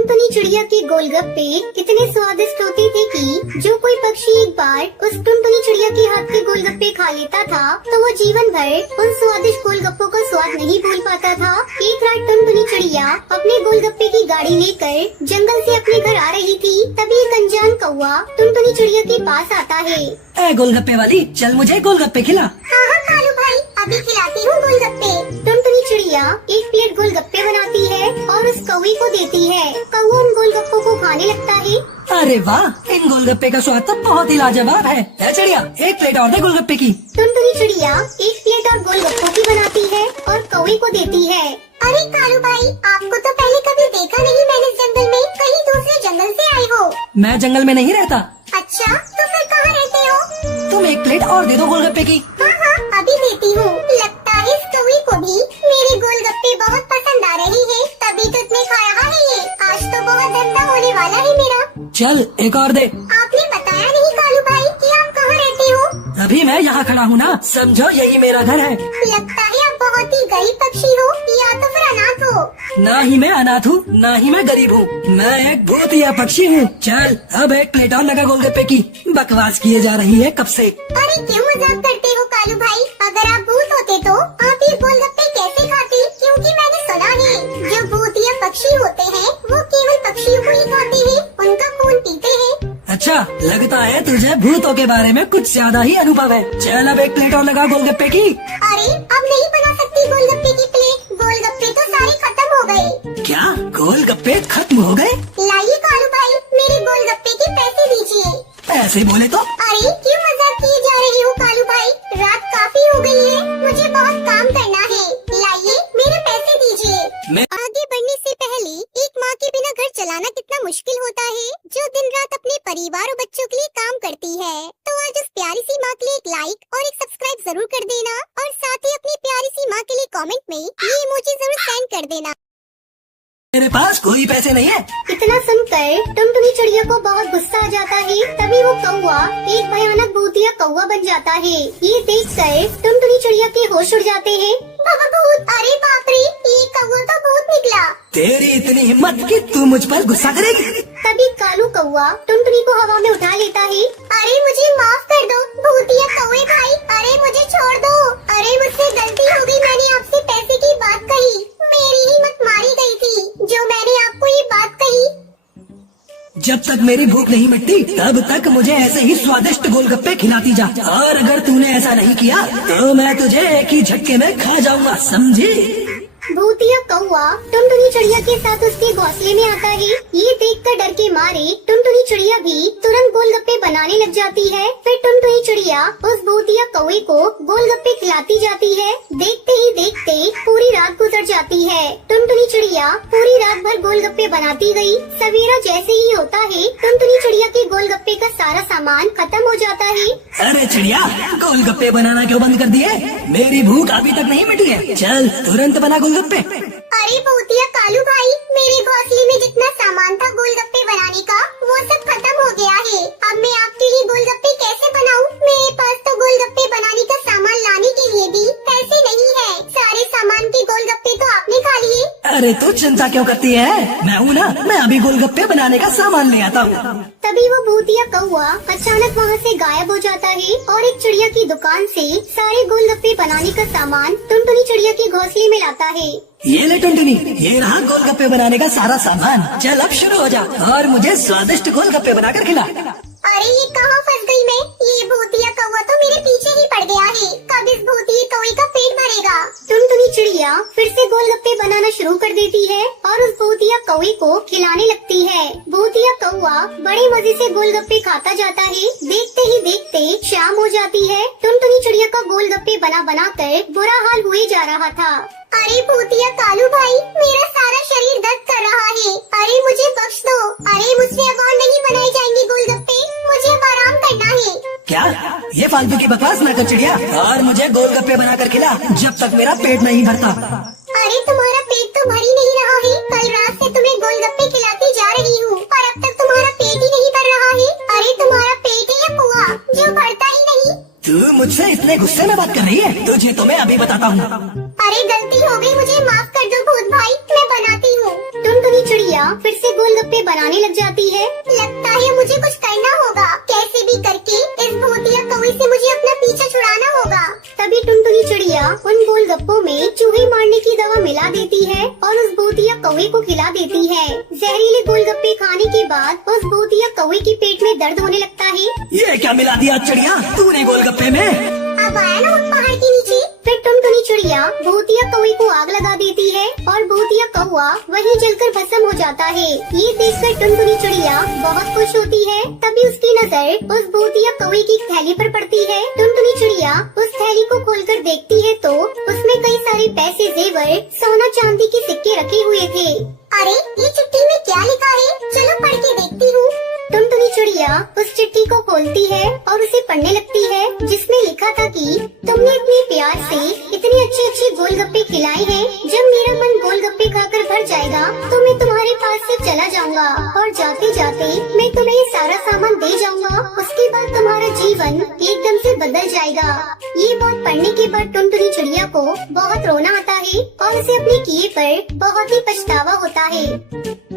टुनटुनी चिड़िया के गोलगप्पे इतने स्वादिष्ट होते थे कि जो कोई पक्षी एक बार उस टुनटुनी चिड़िया के हाथ के गोलगप्पे खा लेता था तो वो जीवन भर उन स्वादिष्ट गोलगप्पों का स्वाद नहीं भूल पाता था। एक रात टुनटुनी चिड़िया अपने गोलगप्पे की गाड़ी लेकर जंगल से अपने घर आ रही थी। तभी एक अनजान कौवा टुनटुनी चिड़िया के पास आता है। ए गोलगप्पे वाली, चल मुझे गोलगप्पे खिला। हाँ हाँ कालू भाई, अभी खिलाती हूँ गोलगप्पे। टुनटुनी चिड़िया एक प्लेट गोलगप्पे बनाती है और उस कौवे को देती है। कौवा उन गोलगप्पों को खाने लगता है। अरे वाह, इन गोलगप्पे का स्वाद तो बहुत ही लाजवाब है। चिड़िया, एक प्लेट और दे गोलगप्पे की। टुनटुनी चिड़िया एक प्लेट और गोलगप्पों की बनाती है और कौवे को देती है। अरे कालू भाई, आपको तो पहले कभी देखा नहीं मैंने जंगल में, कहीं दूसरे जंगल से आए हो? मैं जंगल में नहीं रहता। अच्छा, तो फिर कहाँ रहते हो? तुम एक प्लेट और दे दो गोलगप्पे की। हाँ हाँ, अभी देती हूँ। लगता है इस कौवे को भी मेरे गोलगप्पे बहुत पसंद आ रहे हैं, तभी तो इतने खा रहा है ये। आज तो बहुत धंधा होने वाला है मेरा। चल एक और दे। आपने बताया नहीं कालू भाई कि आप कहाँ रहते हो? अभी मैं यहाँ खड़ा हूँ ना, समझो यही मेरा घर है। लगता है आप बहुत ही गरीब पक्षी हो या तो फिर अनाथ हो। ना ही मैं अनाथ हूँ, ना ही मैं गरीब हूँ, मैं एक भूतिया पक्षी हूँ। चल अब एक प्लेट और लगा गोलगप्पे की। बकवास किए जा रही है कब से। अरे क्यों मजाक करते हो कालू भाई? अगर आप भूत होते तो आप ये गोलगप्पे कैसे खाते? क्योंकि मैंने सुना है जो भूतिया पक्षी होते हैं वो केवल पक्षियों को ही खाते हैं, उनका खून पीते हैं। अच्छा, लगता है तुझे भूतों के बारे में कुछ ज्यादा ही अनुभव है। चल अब एक प्लेट और लगा गोलगप्पे की। अरे अब नहीं बना सकती गोलगप्पे की प्लेट, गोलगप्पे तो सारे खत्म हो गए। क्या गोलगप्पे खत्म हो गए? लाइए कालू भाई, मेरे गोलगप्पे के पैसे दीजिए। ऐसे बोले तो। अरे क्यों मजाक किए जा रही हो कालू भाई? रात काफी हो गई है, मुझे बहुत काम करना है। लाइए मेरे पैसे दीजिए। आगे बढ़ने से पहले एक माँ के बिना घर चलाना कितना मुश्किल होता है, जो दिन रात अपने परिवार और बच्चों के लिए काम करती है। तो आज उस प्यारी सी माँ के लिए एक लाइक और एक सब्सक्राइब जरूर कर देना और साथ ही अपनी प्यारी सी माँ के लिए कमेंट में ये इमोजी जरूर सेंड कर देना। मेरे पास कोई पैसे नहीं है। इतना सुनकर टुनटुनी चिड़िया को बहुत गुस्सा आ जाता है। तभी वो कौवा एक भयानक भूतिया कौवा बन जाता है। ये देखकर टुनटुनी चिड़िया के होश उड़ जाते हैं। बाबा भूत! अरे बाप रे, ये कौवा तो भूत निकला। तेरी इतनी हिम्मत कि तू मुझ पर गुस्सा करेगी? तभी कालू कौवा टुनटुनी को हवा में उठा लेता है। अरे मुझे माफ कर दो भूतिया कौवे भाई, अरे मुझे छोड़ दो। अरे मुझसे गलती हो गई, मैंने आपसे पैसे की बात कही, मेरी हिम्मत मारी गई थी जो मैंने आपको ये बात कही। जब तक मेरी भूख नहीं मिटती तब तक मुझे ऐसे ही स्वादिष्ट गोलगप्पे खिलाती जा, और अगर तूने ऐसा नहीं किया तो मैं तुझे एक ही झटके में खा जाऊंगा, समझी? भूतिया कौवा टुनटुनी चिड़िया के साथ उसके घोंसले में आता है। ये देखकर डर के मारे टुनटुनी चिड़िया भी तुरंत गोलगप्पे बनाने लग जाती है। फिर टुनटुनी चिड़िया उस भूतिया कौवे को गोलगप्पे खिलाती जाती है। देखते ही देखते पूरी रात गुजर जाती है। टुनटुनी चिड़िया पूरी रात भर गोलगप्पे बनाती गई। सवेरा जैसे ही होता है टुनटुनी चिड़िया के गोलगप्पे का सारा सामान खत्म हो जाता है। अरे चिड़िया, गोलगप्पे बनाना क्यों बंद कर दिए? मेरी भूख अभी तक नहीं मिटी है, चल तुरंत बना गोलगप्पे। अरे भूतिया कालू भाई, मेरे घोंसले में जितना सामान था गोलगप्पे बनाने का वो सब खत्म हो गया है। अब मैं आपके लिए गोलगप्पे कैसे बनाऊं? मेरे पास तो गोलगप्पे बनाने का सामान लाने के लिए भी पैसे नहीं है। सारे सामान के गोलगप्पे तो आपने खा लिए। अरे तू चिंता क्यों करती है? मैं हूँ ना, मैं अभी गोलगप्पे बनाने का सामान ले आता हूँ। तभी वो भूतिया कौवा अचानक वहाँ से गायब हो जाता है और एक चिड़िया की दुकान से सारे गोलगप्पे बनाने का सामान टुनटुनी चिड़िया के घोंसले में लाता है। ये ले टुनटुनी, ये रहा गोलगप्पे बनाने का सारा सामान। चल अब शुरू हो जा और मुझे स्वादिष्ट गोलगप्पे बनाकर खिला। अरे ये कहाँ फंस गई मैं? ये भूतिया कौवा तो मेरे पीछे ही पड़ गया है। कब इस भूतिया कौवे का पेट भरेगा? टुनटुनी चिड़िया फिर से गोलगप्पे बनाना शुरू कर देती है और उस भूतिया कौवे को खिलाने लगती है। भूतिया कौवा बड़े मजे से गोलगप्पे खाता जाता है। देखते ही देखते शाम हो जाती है। टुनटुनी चिड़िया का गोलगप्पे बना बना कर बुरा हाल हुए जा रहा था। अरे भूतिया कालू भाई, मेरा सारा शरीर दर्द कर रहा है। अरे मुझे बख्श दो। अरे मुझसे अब और नहीं बनाए जाएंगे गोलगप्पे, मुझे अब आराम करना है। क्या? ये फालतू की बकवास ना कर चिड़िया, और मुझे गोलगप्पे बनाकर खिला जब तक मेरा पेट नहीं भरता। अरे तुम्हारा पेट तो भर ही नहीं रहा है। कल रात से तुम्हें गोलगप्पे खिलाती जा रही हूँ पर अब तक तुम्हारा पेट ही नहीं भर रहा है। अरे तुम्हारा पेट है या कुआं जो भरता ही नहीं? तू मुझसे इतने गुस्से में बात कर रही है? तुझे तो मैं अभी बताता हूँ। अरे गलती हो गई, मुझे माफ कर दो भूत भाई, मैं बनाती हूँ। टुनटुनी चिड़िया फिर से गोलगप्पे बनाने लग जाती है। लगता है मुझे कुछ करना होगा, कैसे भी करके इस भूतिया कौवे से मुझे अपना पीछा छुड़ाना होगा। तभी टुनटुनी चिड़िया उन गोलगप्पों में चूहे मारने की दवा मिला देती है और उस भूतिया कौवे को खिला देती है। जहरीले गोलगप्पे खाने के बाद उस भूतिया कौवे के पेट में दर्द होने लगता है। ये क्या मिला दिया चिड़िया तूने गोलगप्पे में? अब आया ना उस पहाड़ के नीचे। फिर टुनटुनी चिड़िया भूतिया कौवे को आग लगा देती है और भूतिया कौवा वहीं जलकर भस्म हो जाता है। ये देखकर टुनटुनी चिड़िया बहुत खुश होती है। तभी उसकी नजर उस भूतिया कौवे की थैली पर पड़ती है। टुनटुनी चिड़िया उस थैली को खोलकर देखती है तो उसमें कई सारे पैसे, जेवर, सोना चांदी के सिक्के रखे हुए थे। अरे ये चिट्ठी में क्या लिखा है, चलो पढ़ के देखती हूँ। टुनटुनी चिड़िया उस चिट्ठी को खोलती है और उसे पढ़ने लगती है, जिसमें लिखा था कि तुमने इतने प्यार से इतने अच्छे अच्छे गोलगप्पे खिलाए हैं। जब मेरा मन गोलगप्पे खाकर भर जाएगा तो मैं तुम्हारे पास से चला जाऊंगा और जाते जाते मैं तुम्हें ये सारा सामान दे जाऊंगा। उसके बाद तुम्हारा जीवन एकदम से बदल जाएगा। ये बात पढ़ने के बाद टुनटुनी चिड़िया को बहुत रोना आता है और उसे अपने किए पर बहुत ही पछतावा होता है।